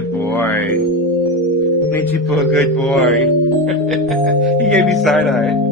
Good boy. Ain't you a good boy? He gave me side eye.